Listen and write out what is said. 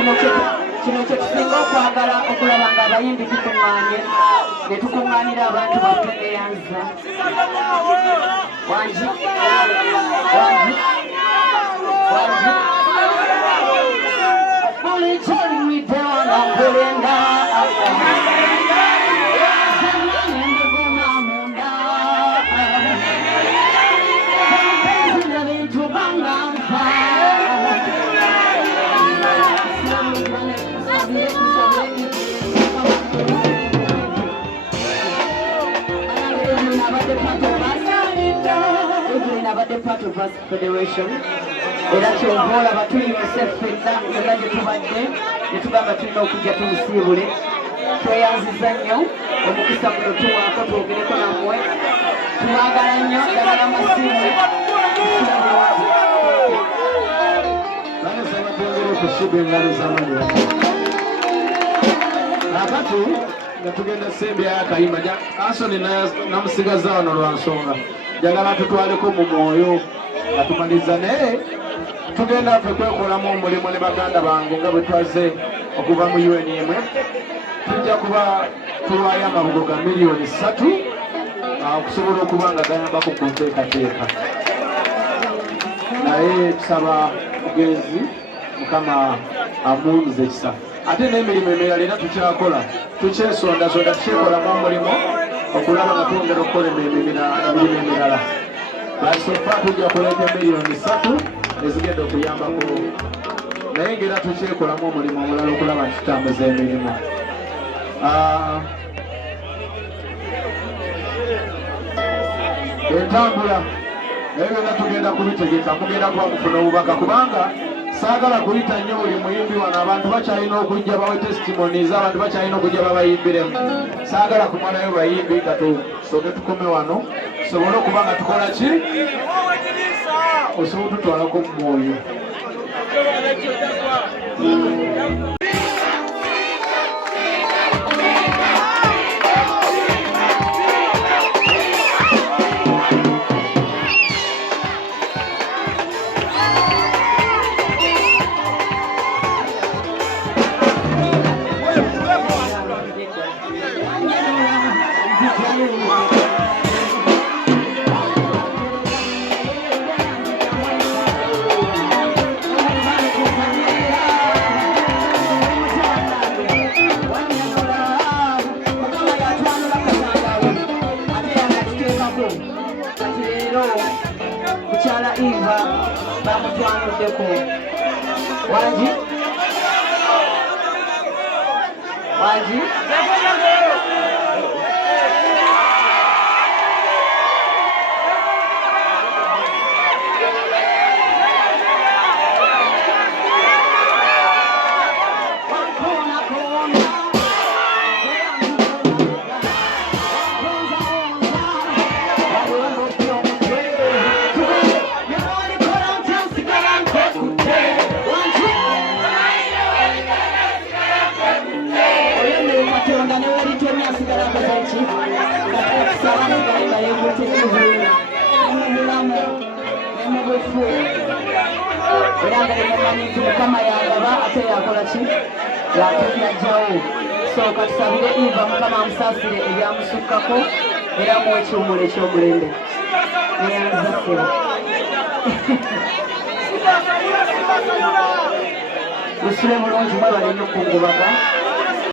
kino kye tusinga okwagala okulaba ng'abayimbi tukuŋŋaanye ne tukuŋŋaanira abantu baffe eyanza wangi buli kyoliwidde wanga nkulenga abadde part of us federation era kyova olaba tuyinse ffenna nga gye tubadde ne tugamba tulina okujja tumusiibule tweyanziza nnyo omukisa guno tuwaako twogereko nammwe tubagala nnyo ddagala masiimwe banesaba twongere okusiba engalo z'amalira akati nga tugenda sembya yakayimba Asoni namusigaza wano lwa nsonga njagala tutwaleko mu mwoyo nga tumaliza naye tugenda ffe kwekolamu omulimu ne baganda bange nga bwe twaze okuva mu UNM tujja kuba tuwaayo amabugo ga miliyoni 3 okusobola okuba nga gayambako ku nteekateeka naye tusaba mugenzi mukama amunze ekisa ate n'emirimu emirala era tukyakola tukyesondasonda tukyekolamu omulimu okulaba nga twongera okukola emirimu emirala basofa tujja kuleeta miliyoni 3 ezigenda okuyambako naye ngera tukyekolamu omulimu omulala okulaba nti tutambuza emirimu entambula naye byonna tugenda kubitegeka mugenda kuba mufuna obubaka kubanga saagala kuyita nnyo buli muyimbi wano abantu bakyalina okujja bawe testimonies abantu bakyalina okujja babayimbiremu saagala kumalayo bayimbi katusooke tukome wano tusobole okuba nga tukola ki osobola tutwalako mu mwoyo Mukyala Eva bamutwanuddeko wangi mukama yagaba ate yakola ki yajawo so katusabire Eva mukama amusaasire ebyamusukkako era mu ekiwumulo ekyomulembe neyanzasera musule bulungi mwebale nnyo okungubaga